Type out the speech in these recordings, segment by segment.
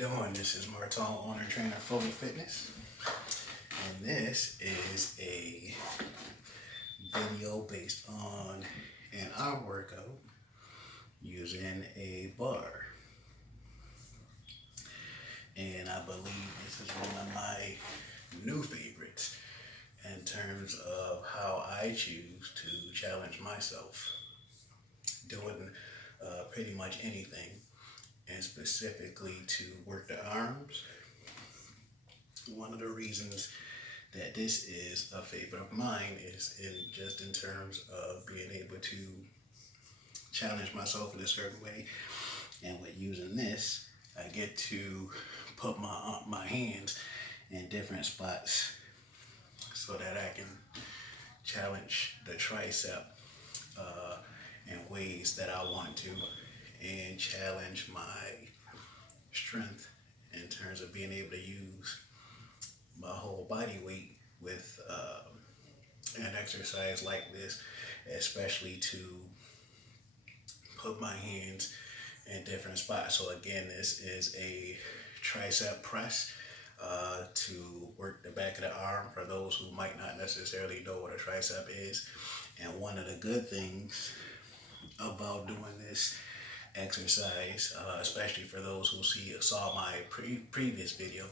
doing? This is Martin, owner trainer Fuller Fitness, and this is a video based on an arm workout using a bar. And I believe this is one of my new favorites in terms of how I choose to challenge myself doing pretty much anything, and specifically to work the arms. One of the reasons that this is a favorite of mine is in terms of being able to challenge myself in a certain way. And with using this, I get to put my hands in different spots so that I can challenge the tricep in ways that I want to, and challenge my strength in terms of being able to use my whole body weight with an exercise like this, especially to put my hands in different spots. So again, this is a tricep press to work the back of the arm for those who might not necessarily know what a tricep is. And one of the good things about doing this exercise, especially for those who saw my previous video,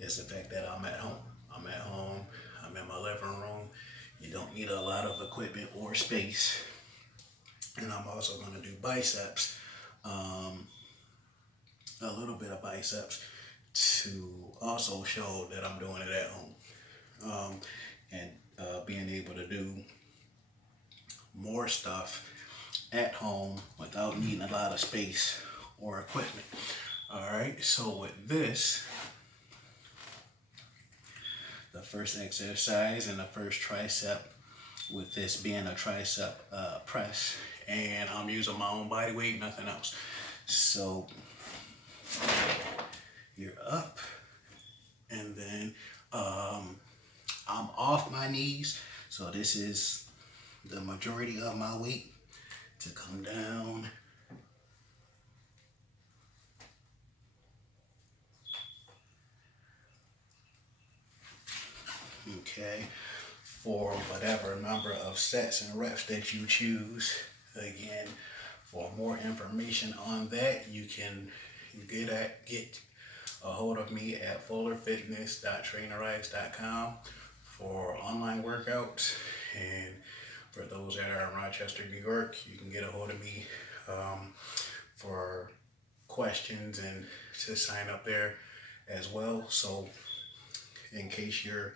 is the fact that I'm at home. I'm at home. I'm in my living room. You don't need a lot of equipment or space. And I'm also going to do biceps, a little bit of biceps, to also show that I'm doing it at home, and being able to do more stuff at home without needing a lot of space or equipment. All right, so with this, the first exercise and the first tricep, with this being a tricep press, and I'm using my own body weight, nothing else. So you're up, and then I'm off my knees, so this is the majority of my weight to come down. Okay, for whatever number of sets and reps that you choose. Again, for more information on that, you can get a hold of me at fullerfitness.trainerize.com for online workouts. And for those that are in Rochester, New York, you can get a hold of me for questions and to sign up there as well. So in case you're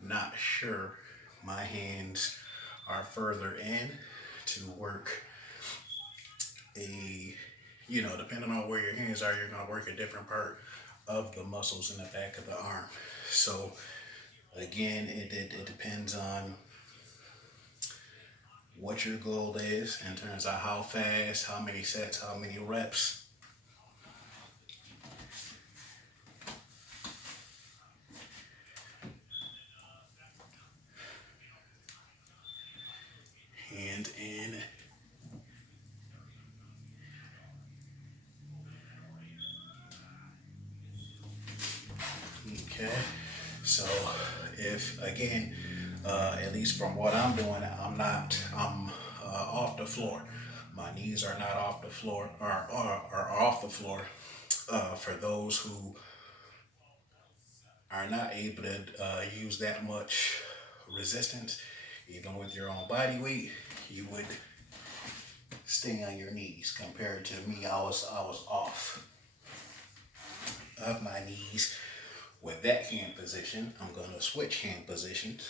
not sure, my hands are further in to work depending on where your hands are, you're going to work a different part of the muscles in the back of the arm. So again, it depends on what your goal is in terms of how fast, how many sets, how many reps. Hand in. Okay, so if again, at least from what I'm doing, I'm off the floor. My knees are not off the floor, are off the floor. For those who are not able to use that much resistance, even with your own body weight, you would stay on your knees. Compared to me, I was off of my knees with that hand position. I'm going to switch hand positions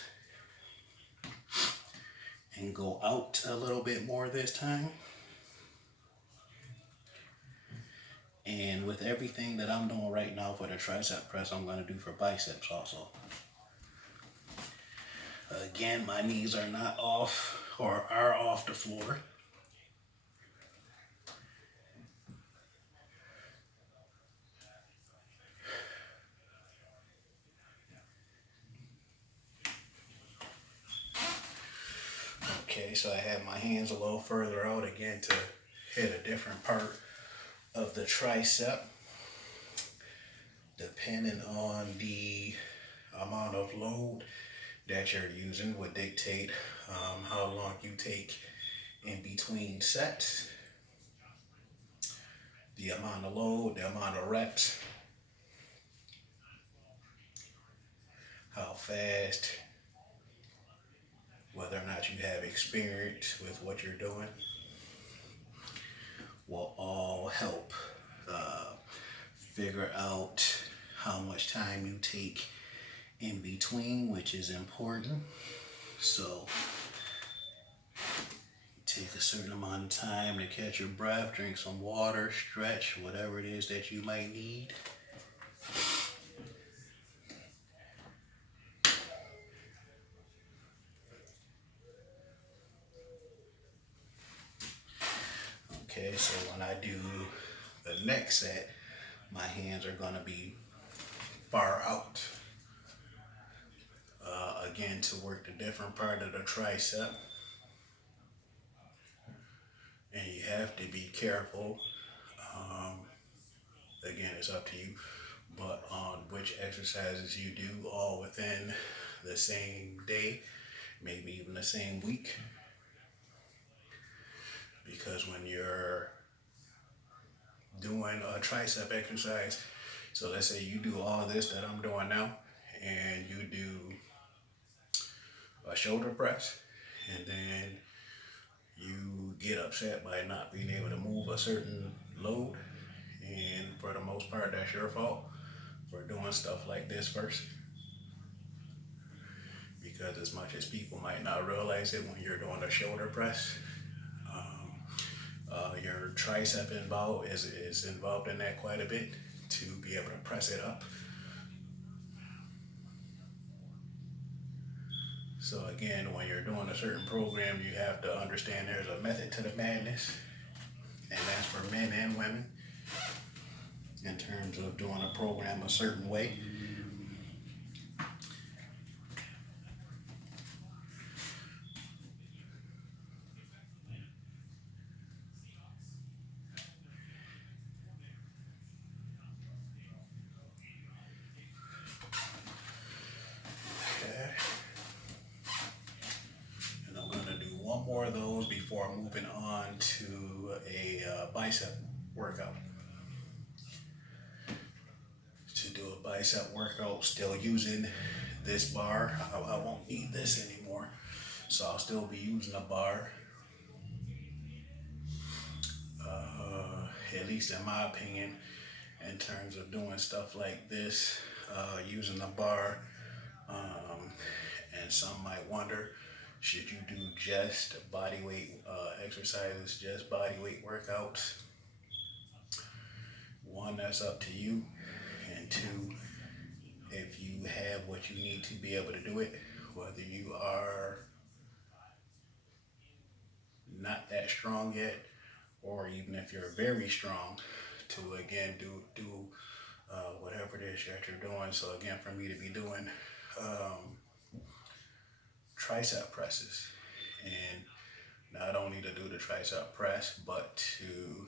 and go out a little bit more this time. And with everything that I'm doing right now for the tricep press, I'm going to do for biceps also. Again, my knees are not off, or are off the floor. Okay, so I have my hands a little further out again to hit a different part of the tricep. Depending on the amount of load that you're using would dictate how long you take in between sets, the amount of load, the amount of reps, how fast, whether or not you have experience with what you're doing, will all help uh, figure out how much time you take in between, which is important. So take a certain amount of time to catch your breath, drink some water, stretch, whatever it is that you might need. Okay, so when I do the next set, my hands are going to be far out. Again, to work the different part of the tricep. And you have to be careful. Um, Again, it's up to you, but on which exercises you do all within the same day, maybe even the same week. Because when you're doing a tricep exercise, so let's say you do all this that I'm doing now, and you do a shoulder press, and then you get upset by not being able to move a certain load, and for the most part, that's your fault for doing stuff like this first. Because as much as people might not realize it when you're doing a shoulder press, your tricep is involved in that quite a bit to be able to press it up. So again, when you're doing a certain program, you have to understand there's a method to the madness, and that's for men and women in terms of doing a program a certain way. Okay. And I'm going to do one more of those before moving on to a bicep workout. To do a bicep workout, still using this bar. I won't need this anymore, so I'll still be using a bar. At least in my opinion, in terms of doing stuff like this, using a bar. And some might wonder, should you do just body weight exercises, just body weight workouts? One, that's up to you. And two, if you have what you need to be able to do it, whether you are not that strong yet, or even if you're very strong, to again do whatever it is that you're doing. So again, for me to be doing tricep presses, and not only to do the tricep press, but to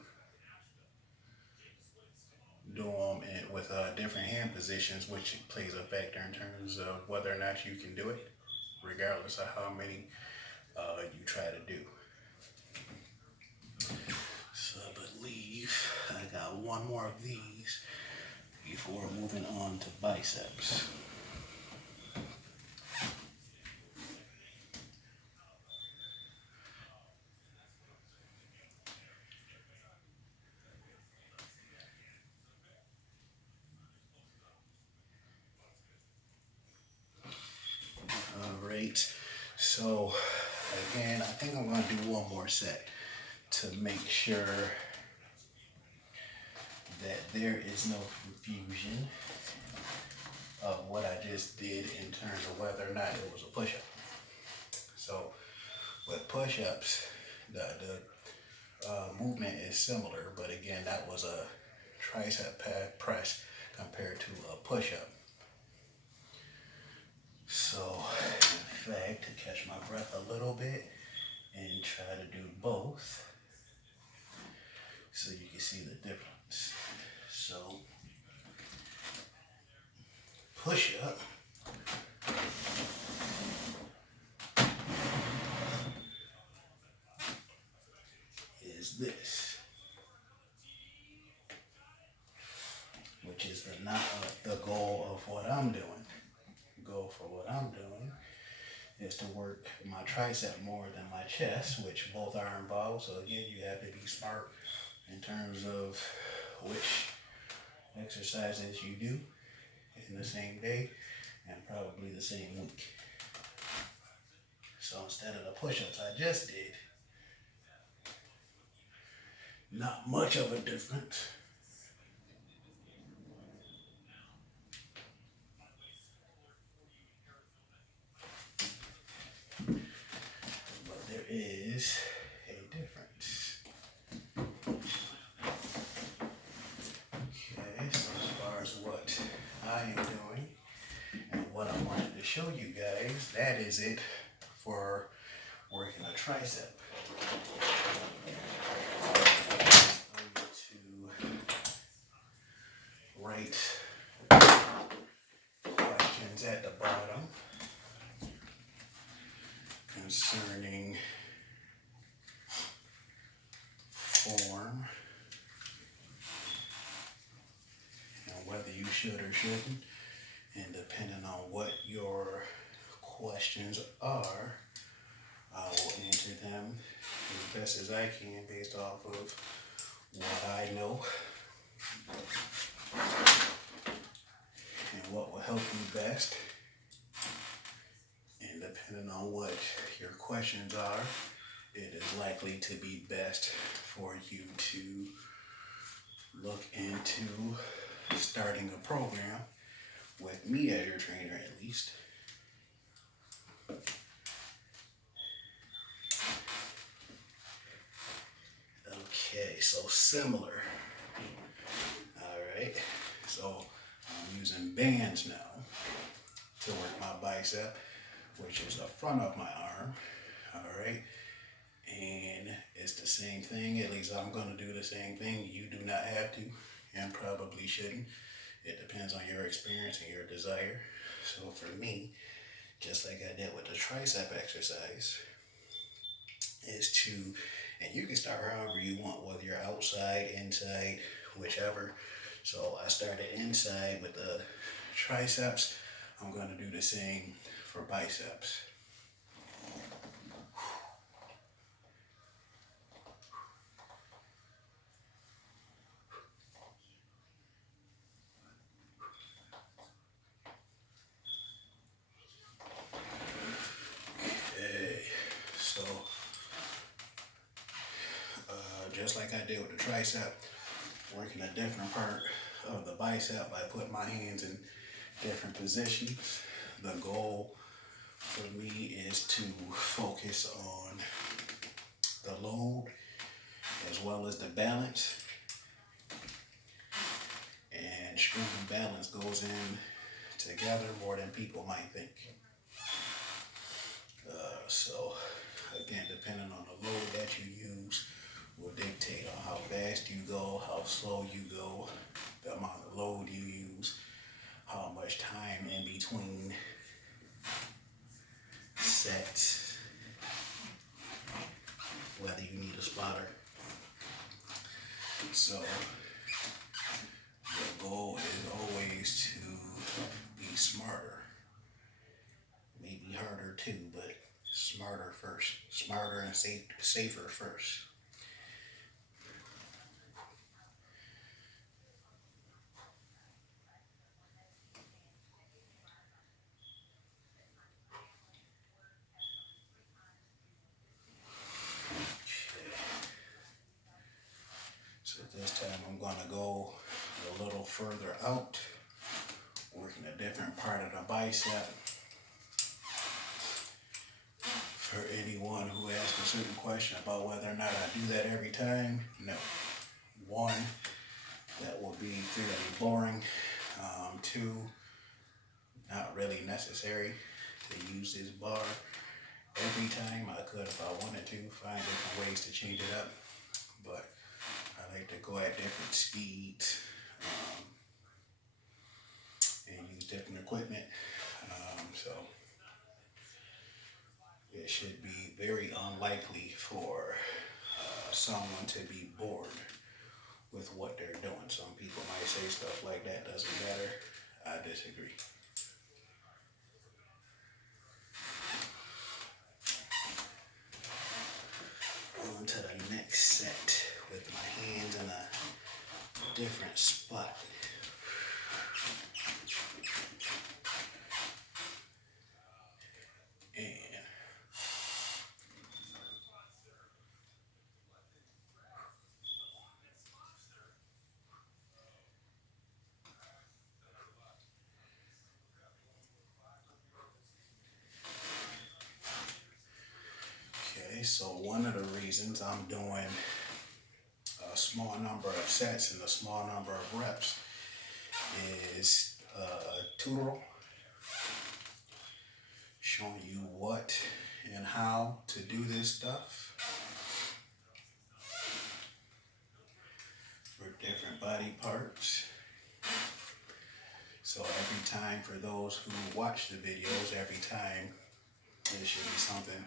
do them with different hand positions, which plays a factor in terms of whether or not you can do it, regardless of how many you try to do. So I believe I got one more of these before moving on to biceps. All right. So again, I think I'm going to do one more set to make sure that there is no confusion of what I just did in terms of whether or not it was a push-up. So with push-ups, the movement is similar, but again, that was a tricep press compared to a push-up. So in fact, to catch my breath a little bit and try to do both so you can see the difference. So push-up is this, which is not the goal of what I'm doing. The goal for what I'm doing is to work my tricep more than my chest, which both are involved. So again, you have to be smart in terms of which exercises you do in the same day and probably the same week. So instead of the push-ups I just did, not much of a difference. But there is a difference. Okay, so as far as what I am doing and what I wanted to show you guys, that is it for working a tricep. I need to write questions at the bottom concerning form and whether you should or shouldn't. And depending on what your questions are, I will answer them as best as I can based off of what I know and what will help you best. And depending on what your questions are, it is likely to be best for you to look into starting a program with me as your trainer at least. Okay, so similar. Alright, so I'm using bands now to work my bicep, which is the front of my arm. Alright, and it's the same thing, at least I'm going to do the same thing. You do not have to and probably shouldn't. It depends on your experience and your desire. So for me, just like I did with the tricep exercise, is to, and you can start however you want, whether you're outside, inside, whichever. So I started inside with the triceps. I'm going to do the same for biceps. Okay, so just like I did with the tricep, working a different part of the bicep, I put my hands in different positions. The goal for me is to focus on the load as well as the balance. And strength and balance goes in together more than people might think. So again, depending on the load that you use will dictate on how fast you go, how slow you go, the amount of load you use, how much time in between sets, whether you need a spotter. So the goal is always to be smarter. Maybe harder too, but smarter first. Smarter and safer first. So this time I'm going to go a little further out, working a different part of the bicep. For anyone who asks a certain question about whether or not I do that every time, no. One, that will be fairly boring. Two, not really necessary to use this bar every time. I could if I wanted to find different ways to change it up, but I like to go at different speeds and use different equipment. So it should be very unlikely for someone to be bored with what they're doing. Some people might say stuff like that doesn't matter. I disagree. On to the next set with my hands in a different spot. And okay, so one of the reasons I'm doing a small number of sets and a small number of reps is tutorial, showing you what and how to do this stuff for different body parts. So every time, for those who watch the videos, every time it should be something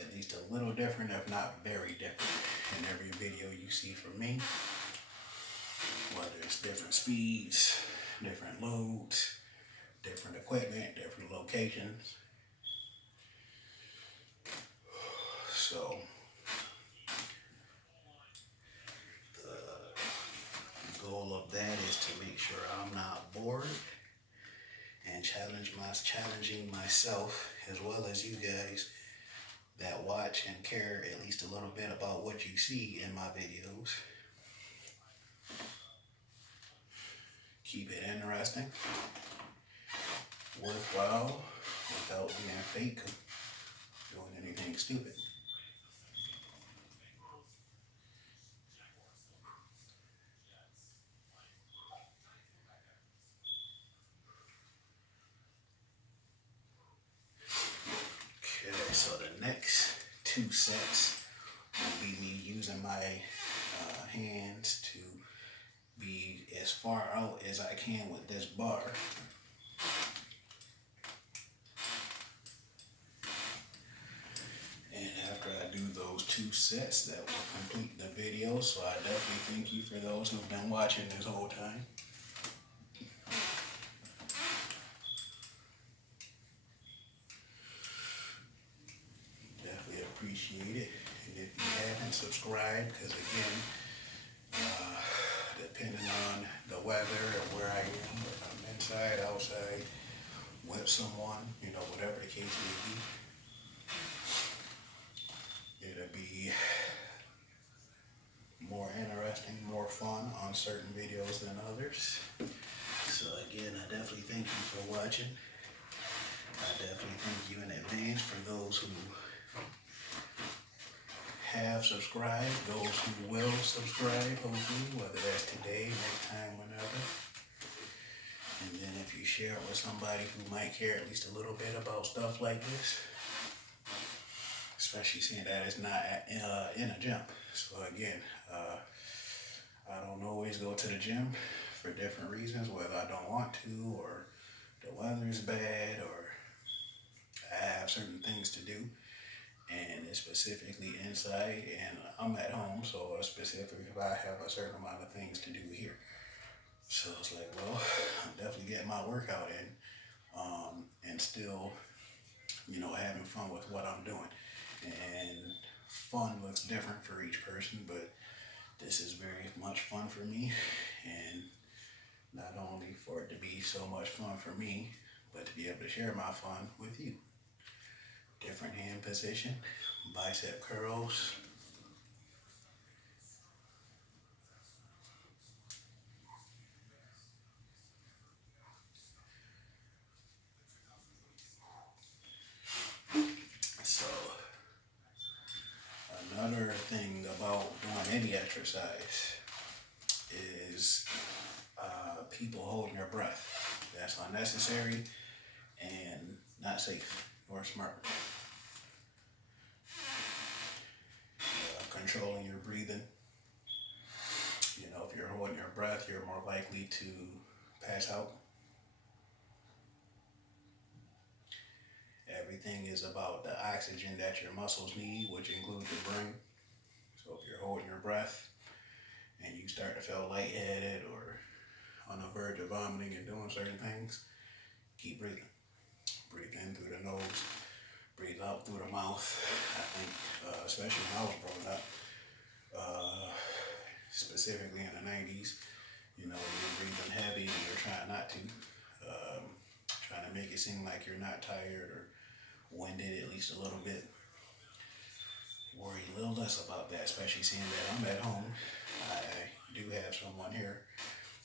at least a little different, if not very different, in every video you see from me. Whether it's different speeds, different loads, different equipment, different locations. So the goal of that is to make sure I'm not bored and challenging myself as well as you guys that watch and care at least a little bit about what you see in my videos. Keep it interesting, worthwhile, without being fake, doing anything stupid. Okay, so the next two sets will be me using my hands to be as far out as I can with this bar. And after I do those two sets, that will complete the video. So I definitely thank you for those who've been watching this whole time. Definitely appreciate it. And if you haven't subscribed, because again, depending on the weather and where I am, if I'm inside, outside, with someone, whatever the case may be, it'll be more interesting, more fun on certain videos than others. So again, I definitely thank you for watching. I definitely thank you in advance for those who have subscribed, those who will subscribe, hopefully, whether that's today, next time, whenever. And then if you share it with somebody who might care at least a little bit about stuff like this, especially seeing that it's not in a gym. So again, I don't always go to the gym for different reasons, whether I don't want to, or the weather is bad, or I have certain things to do. And it's specifically inside, and I'm at home, so specifically if I have a certain amount of things to do here. So it's like, well, I'm definitely getting my workout in, and still, having fun with what I'm doing. And fun looks different for each person, but this is very much fun for me. And not only for it to be so much fun for me, but to be able to share my fun with you. Different hand position, bicep curls. So another thing about doing any exercise is people holding their breath. That's unnecessary and not safe or smart. Controlling your breathing. If you're holding your breath, you're more likely to pass out. everything is about the oxygen that your muscles need, which includes your brain. So if you're holding your breath and you start to feel lightheaded or on the verge of vomiting and doing certain things, keep breathing. Breathe in through the nose, breathe out through the mouth. I think, especially when I was growing up, specifically in the 90s, you know, you're breathing heavy and you're trying not to. Trying to make it seem like you're not tired or winded at least a little bit. Worry a little less about that, especially seeing that I'm at home. I do have someone here.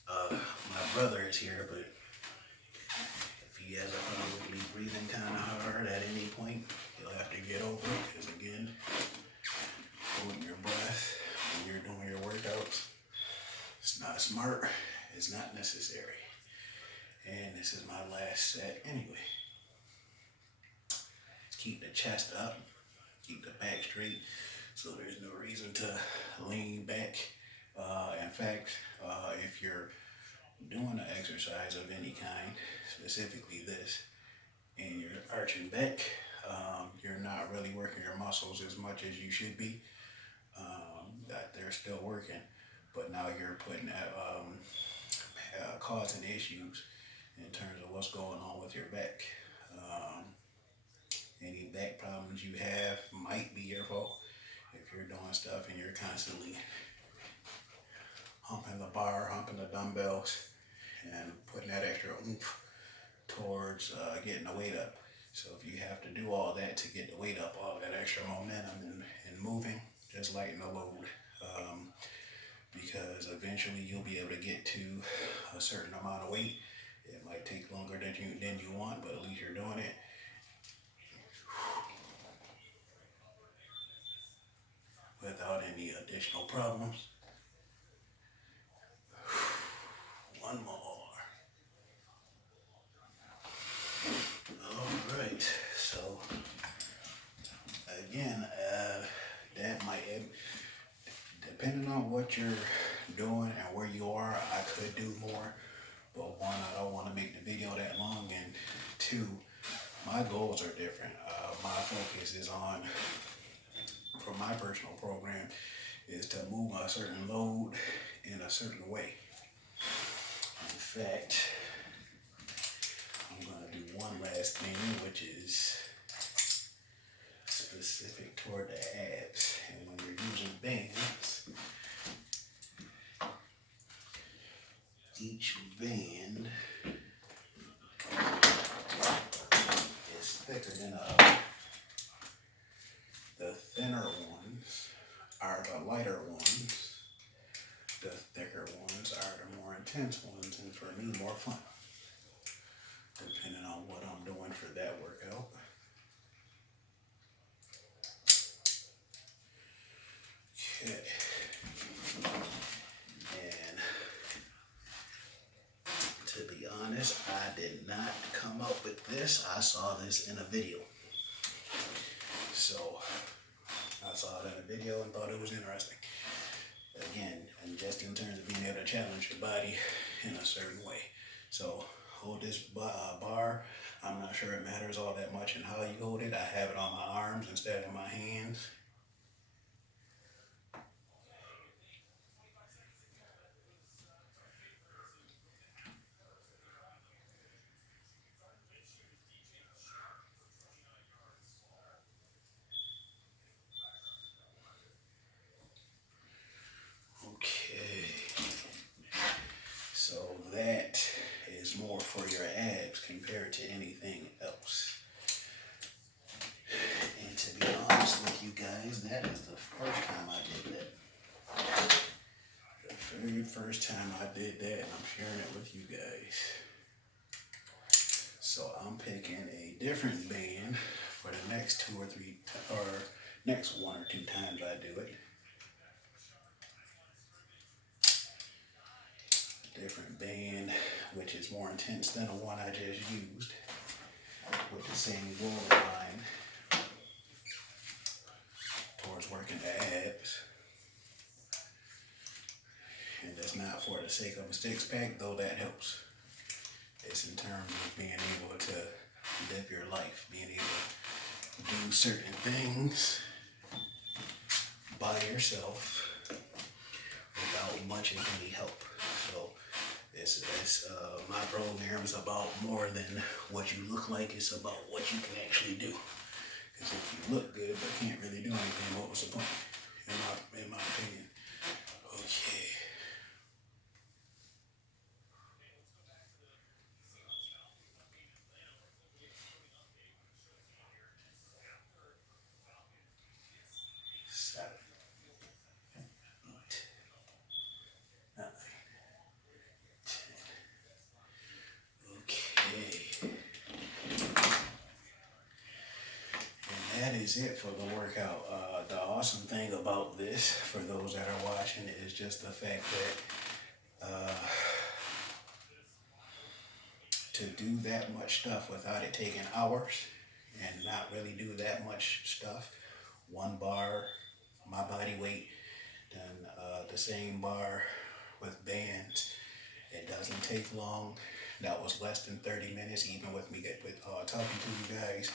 My brother is here, but if he has a problem with me breathing kind of hard at any point, he'll have to get over it. Because again, holding your breath when you're doing your workouts, it's not smart. It's not necessary. And this is my last set anyway. Keep the chest up, keep the back straight, so there's no reason to lean back. In fact, if you're doing an exercise of any kind, specifically this, and you're arching back, you're not really working your muscles as much as you should be. That they're still working, but now you're putting causing issues in terms of what's going on with your back. Any back problems you have might be your fault if you're doing stuff and you're constantly humping the bar, humping the dumbbells, and putting that extra oomph towards getting the weight up. So if you have to do all that to get the weight up, all that extra momentum and moving, just lighten the load. Because eventually you'll be able to get to a certain amount of weight. It might take longer than you want, but at least you're doing it. Without any additional problems. One more. All right. So again, that might, depending on what you're doing and where you are, I could do more. But one, I don't want to make the video that long, and two, my goals are different. My focus is on, for my personal program, is to move a certain load in a certain way. In fact, I'm going to do one last thing, which is specific toward the abs. And when you're using bands, each band is thicker than the other. The thinner ones are the lighter ones. The thicker ones are the more intense ones, and for me, more fun, depending on what I'm doing for that workout. Okay. And to be honest, I did not come up with this. I saw this in a video. So I saw it in a video and thought it was interesting. Again, and just in terms of being able to challenge your body in a certain way. So hold this bar. I'm not sure it matters all that much in how you hold it. I have it on my arms instead of my hands. Okay. So that is more for your abs compared to anything else. And to be honest with you guys, that is the first time I did that. The very first time I did that, and I'm sharing it with you guys. So I'm picking a different band for the next 2 or 3, or next 1 or 2 times I do it. Different band, which is more intense than the one I just used, with the same goal in mind towards working the abs. And that's not for the sake of a six pack, though that helps. It's in terms of being able to live your life, being able do certain things by yourself without much of any help. So my program is about more than what you look like. It's about what you can actually do. Because if you look good but can't really do anything, what was the point? In my opinion. Okay. Seven, eight, nine, 10. Okay. And that is it for the workout. The awesome thing about this, for those that are watching, is just the fact that to do that much stuff without it taking hours and not really do that much stuff, one bar, my body weight, then the same bar with bands. It doesn't take long. That was less than 30 minutes, even with me talking to you guys.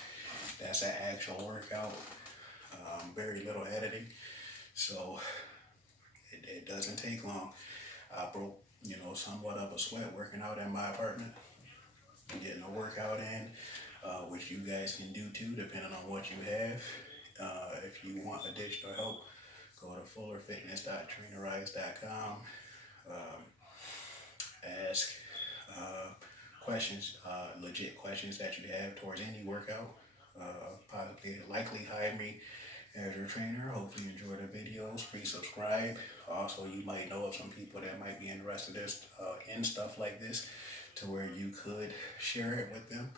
That's an actual workout. Very little editing, so it doesn't take long. I broke, somewhat of a sweat working out in my apartment, getting a workout in, which you guys can do too, depending on what you have. If you want additional help, go to fullerfitness.trainerize.com. Um, Ask questions, legit questions that you have towards any workout. Possibly, likely hire me as your trainer. Hopefully, you enjoy the videos. Please subscribe. Also, you might know of some people that might be interested in stuff like this, to where you could share it with them.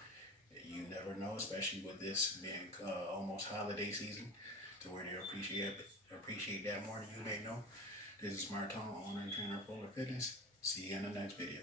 You never know, especially with this being almost holiday season, to where they appreciate that more than you may know. This is Martone, owner and trainer of Fuller Fitness. See you in the next video.